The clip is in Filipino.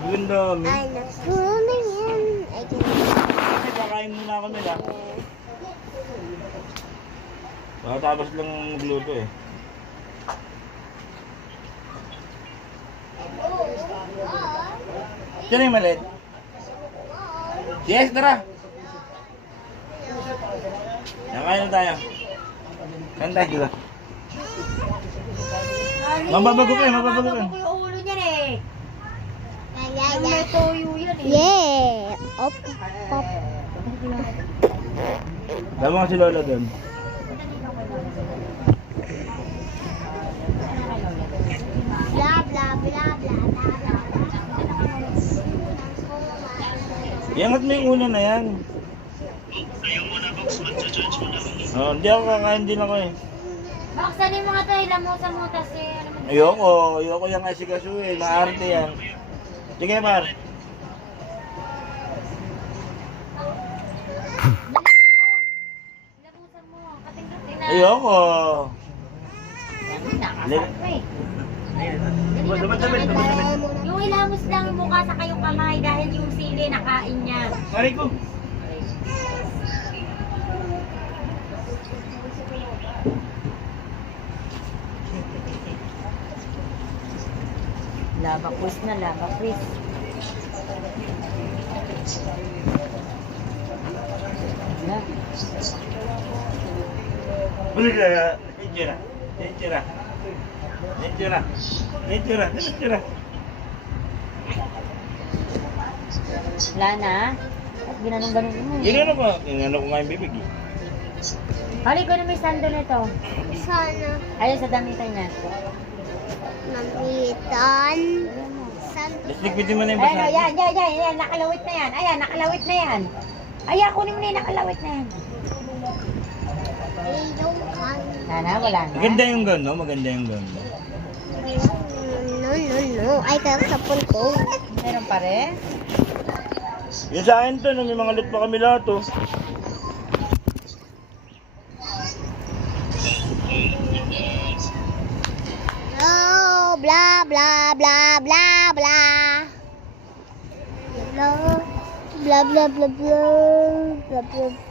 Ang dami. Ay, naturo na yan. Ay, Kasi kakain muna ako nila. Tapos lang magluto eh. Sino yung maliit? Yes, tara! Nakain na tayo. Kain tayo, diba? Mababago ka eh, mababago ka. Mababago yung ulo niyan eh. yeah, May yeah. toyo yan eh. Yeah. Op, pop. Tama nga si Lola doon. Blah, blah, blah, blah, blah. Iangat mo yung una na yan. Oh, hindi ako kakain din ako eh. Baksanin mo nga tayo, lamusan mo kasi. Ayoko yung asikasuhin. Maarte yan. Sige, par. Lamusan mo, kating-kating na. Ayoko. Nakasarap eh. Yung ilamos lang yung mukha sa kayong kamay dahil yung sili nakain niya. Mari ko. Lava quiz na, lava quiz. Balik ka. Tira. Tira. Tira. Tira. Tira. Wala na. At ginanong-ganon mo. Ginano ko. Ginano ko nga yung bibig eh. Hali ko na may sando nito. Sana Ayun sa damitan niya. namitan. Let's liquidin mo na yung Ayan, basa. yan. Nakalawit na yan. Ayan, nakalawit na yan. Ayan, kunin mo na yung nakalawit na yan. Sana, wala na. Maganda yung gun, no? Maganda yung gun. No. Ay, kakasapon ko. Meron pa rin? Yung sa akin to, no? May mga loot pa kami lahat, oh. Oh, blah, blah, blah, blah, blah. Blah, blah, blah, blah, blah, blah, blah.